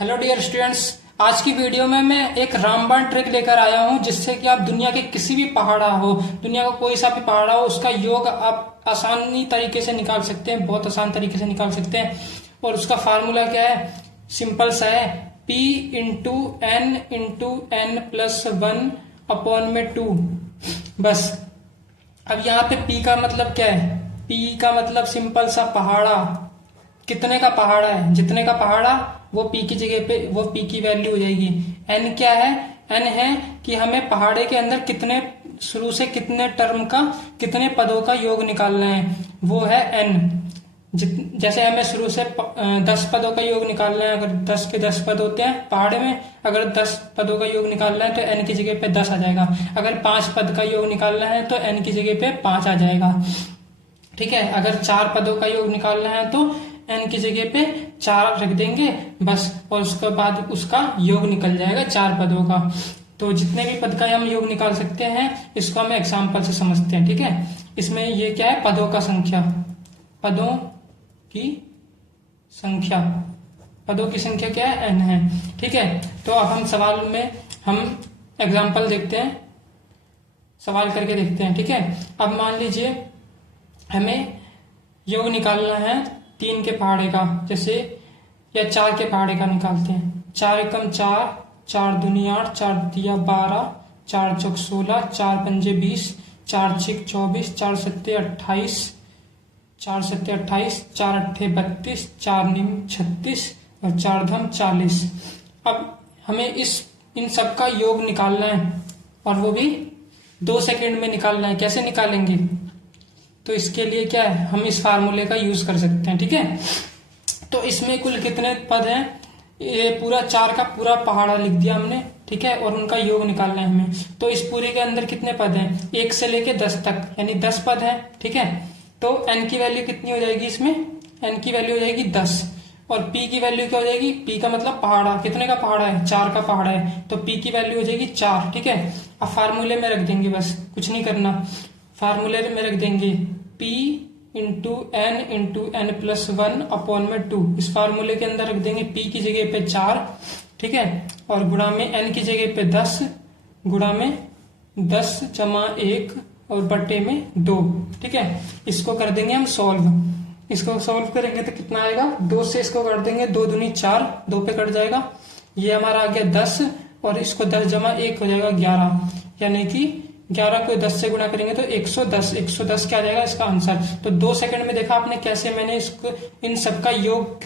Hello dear students. आज की video में मैं एक रामबाण ट्रिक लेकर आया हूं जिससे कि आप दुनिया के किसी भी पहाड़ा हो, दुनिया का कोई सा भी पहाड़ा हो, उसका योग आप आसानी तरीके से निकाल सकते हैं, बहुत आसान तरीके से निकाल सकते हैं। और उसका फार्मूला क्या है? सिंपल सा है, P into N plus one upon में 2। बस अब यहाँ पे P का मतलब क्या है? P का मतलब सिंपल सा पहाड़ा, कितने का पहाड़ा है, जितने का पहाड़ा वो P की जगह पे वो P की वैल्यू हो जाएगी। N क्या है? N है कि हमें पहाड़े के अंदर कितने शुरू से कितने टर्म का कितने पदों का योग निकालना है, वो है N। जैसे हमें शुरू से 10 पदों का योग निकालना है, अगर 10 के 10 पद होते हैं पहाड़े में, अगर 10 पदों का योग निकालना है तो N की जगह पे 10 आ जाएगा। अगर 5 पद का योग निकालना है तो N की जगह पे 5 आ जाएगा। ठीक है, अगर 4 पदों का योग निकालना है तो N की जगह पे 4 रख देंगे बस, और उसके बाद उसका योग निकल जाएगा 4 पदों का। तो जितने भी पद का हम योग निकाल सकते हैं इसको हम एग्जाम्पल से समझते हैं। ठीक है, इसमें ये क्या है? पदों का संख्या, पदों की संख्या, पदों की संख्या क्या है? N है। ठीक है, तो अब हम सवाल में हम एग्जाम्पल देखते हैं, सवाल करके देखते हैं। ठीक है, अब मान लीजिए हमें योग निकालना है 3 के पहाड़े का, जैसे या 4 के पहाड़े का निकालते हैं। 4 एकम 4, 4 दूनी 8, 4 तिया 12, 4 चौक 16, 4 पंजे 20, 4 छिक 24, 4 सत्ते 28, 4 सत्ते 28, 4 अट्ठे 32, 4 निम 36 और 4 धम 40। अब हमें इन सब का योग निकालना है और वो भी 2 सेकंड में निकालना है। कैसे निकालेंगे? तो इसके लिए क्या है, हम इस फार्मूले का यूज कर सकते हैं। ठीक है, तो इसमें कुल कितने पद हैं? ये पूरा 4 का पूरा पहाड़ा लिख दिया हमने। ठीक है, और उनका योग निकालना है हमें। तो इस पूरे के अंदर कितने पद हैं? 1 से लेके 10 तक, यानी 10 पद हैं। ठीक है, तो n की वैल्यू कितनी हो जाएगी? इसमें n की वैल्यू हो जाएगी 10 और p की वैल्यू क्या हो जाएगी? p का मतलब पहाड़ा, कितने का पहाड़ा है? 4 का पहाड़ा है, तो p की वैल्यू हो जाएगी 4। ठीक है, अब फार्मूले में रख देंगे, बस कुछ नहीं करना। फार्मूले में रख देंगे P into N plus one upon में 2। इस फार्मूले के अंदर रख देंगे P की जगह पे 4, ठीक है, और गुणा में n की जगह पे 10, गुणा में 10 जमा 1 और बट्टे में 2। ठीक है, इसको कर देंगे हम सॉल्व। इसको सॉल्व करेंगे तो कितना आएगा? 2 से इसको कर देंगे, 2 दूनी 4, 2 पे कट जाएगा, ये हमारा आ गया 10 और इसको 10 जमा 1 हो जाएगा 11, यानी कि 11 को 10 से गुणा करेंगे तो 110। 110 क्या आ जाएगा इसका आंसर? तो 2 सेकंड में देखा आपने कैसे मैंने इसको इन सबका योग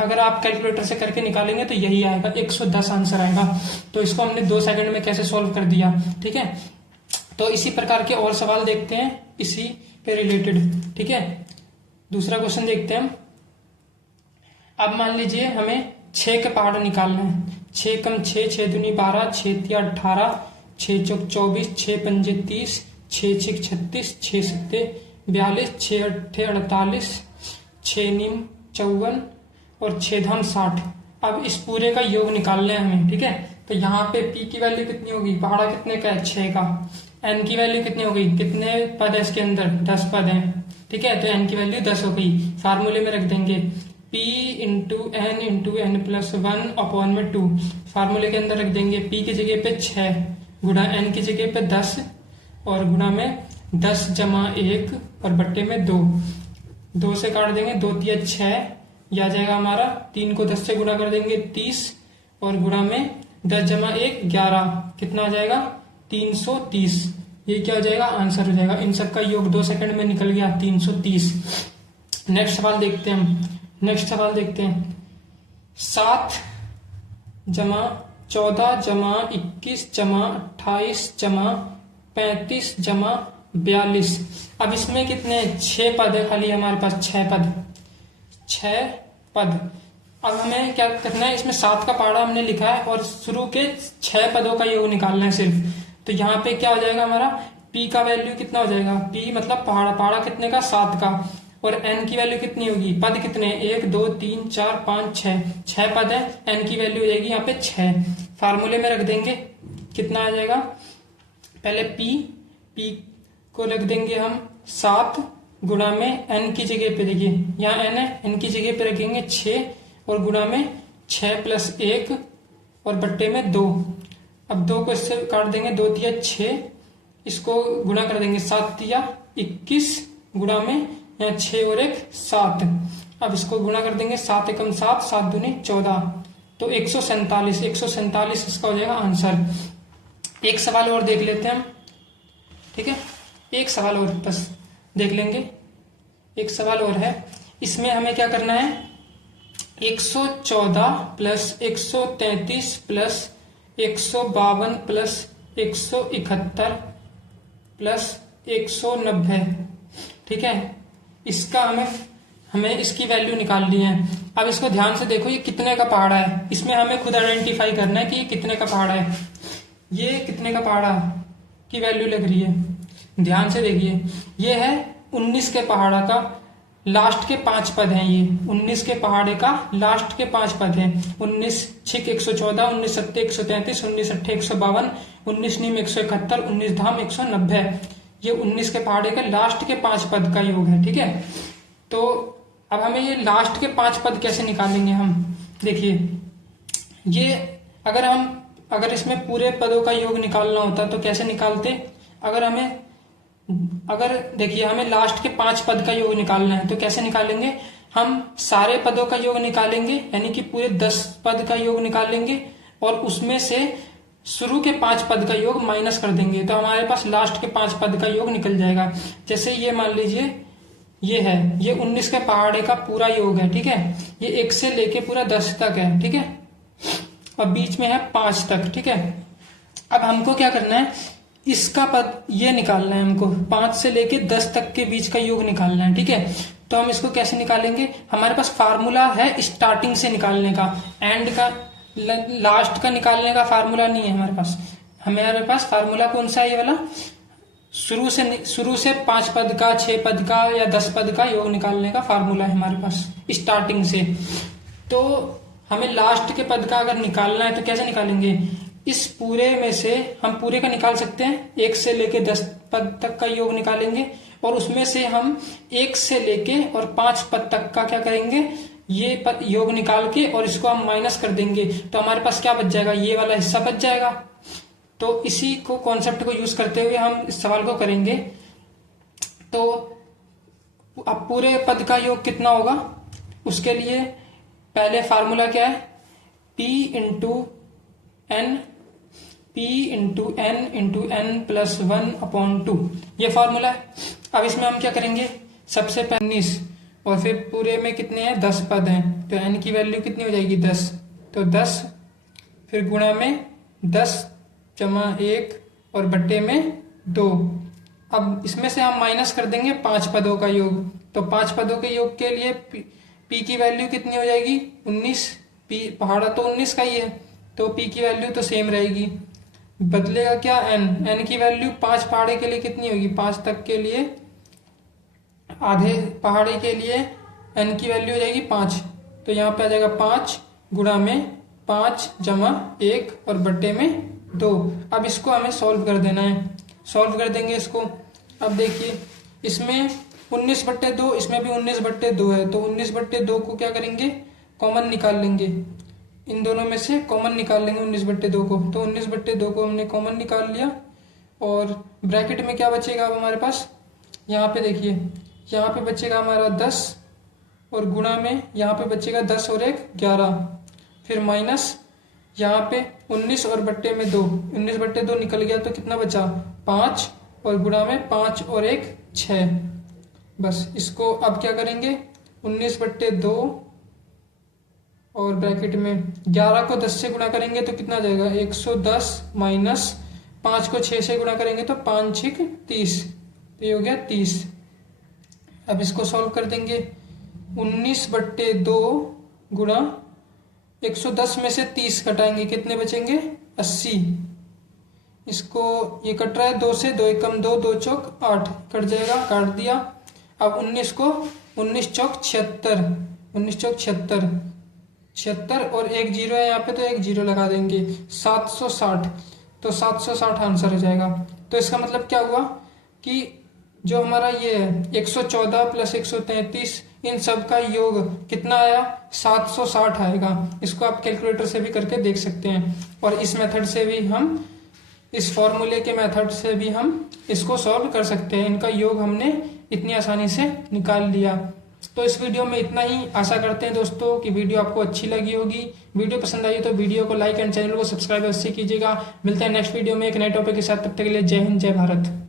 अगर आप कैलकुलेटर से करके निकालेंगे तो यही आएगा, 110 आंसर आएगा। तो इसको हमने 2 सेकंड में कैसे सॉल्व कर दिया। ठीक है, तो इसी प्रकार के और सवाल देखते हैं इसी पे रिलेटेड। ठीक है, दूसरा क्वेश्चन देखते हैं हम। अब मान लीजिए हमें 6 के पहाड़ निकालना है। 6 कम 6, 6 दूनी 12, 6 तिया 18, 6 चौक 24, 6 पंजे 30, 6 छिक 36, 6 सत्ते 42, 6 अट्ठे 48, 6 नीम 54 और 6 धाम 60। अब इस पूरे का योग निकालना है हमें। ठीक है, तो यहाँ पे P की वैल्यू कितनी होगी? पहाड़ा कितने का है? 6 का। N की वैल्यू कितनी होगी? कितने पद है इसके अंदर? 10 पद हैं। ठीक है, तो N की वैल्यू 10 हो गई। फार्मूले में रख देंगे P into N plus one upon में 2। फार्मूले के अंदर रख देंगे P की जगह पे 6, गुणा n की जगह पे 10 और गुणा में 10 जमा 1 और बट्टे में 2। 2 से काट देंगे, 2 तिया 6, यह आ जाएगा हमारा। 3 को 10 से गुणा कर देंगे 30 और गुणा में 10 जमा 1 11, कितना आ जाएगा? 330। ये क्या हो जाएगा? आंसर हो जाएगा। इन सब का योग 2 सेकंड में निकल गया, 330। नेक्स्ट सवाल देखते हैं हम। नेक्स्ट सवाल देखते हैं 7 जमा 14 जमा 21 जमा 28 जमा 35 जमा 42। अब इसमें कितने? 6 पद है खाली हमारे पास, 6 पद, 6 पद। अब हमें क्या करना है? इसमें 7 का पहाड़ा हमने लिखा है और शुरू के 6 पदों का योग निकालना है सिर्फ। तो यहाँ पे क्या हो जाएगा हमारा? P का वैल्यू कितना हो जाएगा? P मतलब पहाड़ा, पहाड़ा कितने का? 7 का। और n की वैल्यू कितनी होगी? पद कितने? 1 2 3 4 5 6, 6 पद है। n की वैल्यू हो जाएगी यहाँ पे 6। फार्मूले में रख देंगे, कितना आ जाएगा? पहले p को रख देंगे हम 7 गुणा में n की जगह पे, देखिए यहाँ n है, n की जगह पे रखेंगे 6 और गुणा में 6 + 1 और बट्टे में 2। अब 2 को इससे काट देंगे, 2 तिया 6, इसको गुणा कर देंगे, 7 तिया 21 गुणा में यहाँ 6 और 1 7। अब इसको गुणा कर देंगे, 7 एकम 7, 7 दूनी 14, तो 147 इसका हो जाएगा आंसर। एक सवाल और देख लेते हैं हम, ठीक है, एक सवाल और बस देख लेंगे। एक सवाल और है, इसमें हमें क्या करना है, 114 + 133 + 152 + 171 + 190, ठीक है, इसका हमें इसकी वैल्यू निकालनी है। अब इसको ध्यान से देखो, ये कितने का पहाड़ा है, इसमें हमें खुद आइडेंटिफाई करना है कि ये कितने का पहाड़ा है, ये कितने का पहाड़ा की वैल्यू लग रही है। ध्यान से देखिए, ये है 19 के पहाड़ा का लास्ट के 5 पद हैं, ये 19 के पहाड़े का लास्ट के 5 पद हैं। 19 छिक 114, 19 सत्ते 133, 19 अट्ठे 152, 19 नीम 171, 19 धाम 190, ये 19 के पहाड़े के लास्ट के 5 पद का योग है, ठीक है। तो अब हमें ये लास्ट के 5 पद कैसे निकालेंगे हम, देखिए, ये अगर इसमें पूरे पदों का योग निकालना होता तो कैसे निकालते, अगर देखिए हमें लास्ट के 5 पद का योग निकालना है तो कैसे निकालेंगे, हम सारे पदों का योग निकालेंगे, यानी कि पूरे 10 पद का योग निकालेंगे और उसमें से शुरू के 5 पद का योग माइनस कर देंगे, तो हमारे पास लास्ट के 5 पद का योग निकल जाएगा। जैसे ये मान लीजिए, ये 19 के पहाड़े का पूरा योग है, ठीक है, ये 1 से लेके पूरा 10 तक है, ठीक है, और बीच में है 5 तक, ठीक है। अब हमको क्या करना है, इसका पद ये निकालना है, हमको 5 से लेके 10 तक के बीच का योग निकालना है, ठीक है। तो हम इसको कैसे निकालेंगे, हमारे पास फार्मूला है स्टार्टिंग से निकालने का, एंड का लास्ट का निकालने का फार्मूला नहीं है हमारे पास फार्मूला कौन सा है, ये वाला, शुरू से 5 पद का, 6 पद का या 10 पद का योग निकालने का फार्मूला है हमारे पास स्टार्टिंग से। तो हमें लास्ट के पद का अगर निकालना है तो कैसे निकालेंगे, इस पूरे में से हम पूरे का निकाल सकते हैं, 1 से लेके 10 पद तक का योग निकालेंगे और उसमें से हम 1 से लेके और 5 पद तक का क्या करेंगे, ये पद योग निकाल के और इसको हम माइनस कर देंगे, तो हमारे पास क्या बच जाएगा, ये वाला हिस्सा बच जाएगा। तो इसी को कॉन्सेप्ट को यूज करते हुए हम इस सवाल को करेंगे। तो अब पूरे पद का योग कितना होगा, उसके लिए पहले फार्मूला क्या है, P इंटू n + 1/2, ये फार्मूला है। अब इसमें हम क्या करेंगे, सबसे पहले 19 और फिर पूरे में कितने हैं, 10 पद हैं, तो n की वैल्यू कितनी हो जाएगी, 10, तो 10 फिर गुणा में 10 जमा 1 और बट्टे में 2। अब इसमें से हम माइनस कर देंगे 5 पदों का योग, तो 5 पदों के योग के लिए p की वैल्यू कितनी हो जाएगी, 19, p पहाड़ा तो 19 का ही है, तो p की वैल्यू तो सेम रहेगी, बदलेगा क्या, n की वैल्यू 5 पहाड़े के लिए कितनी होगी, 5 तक के लिए, आधे पहाड़े के लिए n की वैल्यू हो जाएगी 5, तो यहाँ पे आ जाएगा 5 गुणा में 5 जमा 1 और बट्टे में 2। अब इसको हमें सॉल्व कर देना है, सॉल्व कर देंगे इसको। अब देखिए, इसमें 19/2, इसमें भी 19/2 है, तो 19/2 को क्या करेंगे, कॉमन निकाल लेंगे, इन दोनों में से कॉमन निकाल लेंगे 19/2 को, तो 19/2 को हमने कॉमन निकाल लिया और ब्रैकेट में क्या बचेगा अब हमारे पास, यहाँ पे देखिए, यहाँ पे बचेगा हमारा 10 और गुणा में यहाँ पे बचेगा 10 और 1 11, फिर माइनस यहाँ पे 19 और बट्टे में 2, 19/2 निकल गया तो कितना बचा 5 और गुणा में 5 और 1 6। बस इसको अब क्या करेंगे, 19/2 और ब्रैकेट में 11 को 10 से गुणा करेंगे तो कितना जाएगा, 110 माइनस 5 को 6 से गुणा करेंगे तो 5 6 30, तो ये हो गया 30। अब इसको सॉल्व कर देंगे, 19/2 गुणा 110 में से 30 घटाएंगे, कितने बचेंगे 80। इसको ये कट रहा है 2 से, 2 एकम 2, 2 चौक 8 कट जाएगा, काट दिया। अब 19 को 19 चौक 76, 19 चौक 76, 76 और 1 जीरो है यहाँ पे, तो 1 जीरो लगा देंगे, 760, तो 760 आंसर हो जाएगा। तो इसका मतलब क्या हुआ कि जो हमारा ये है 114 + 133 इन सब का योग कितना आया, 760 आएगा। इसको आप कैलकुलेटर से भी करके देख सकते हैं। और इस मेथड से भी हम, इस फॉर्मूले के मेथड से भी हम इसको सॉल्व कर सकते हैं। इनका योग हमने इतनी आसानी से निकाल लिया। तो इस वीडियो में इतना ही। आशा करते हैं दोस्तों कि वीडियो आपको अच्छी लगी होगी। वीडियो पसंद आई तो वीडियो को लाइक एंड चैनल को सब्सक्राइब अवश्य कीजिएगा। मिलते हैं नेक्स्ट वीडियो में एक नए टॉपिक के साथ। तब तक के लिए जय हिंद, जय भारत।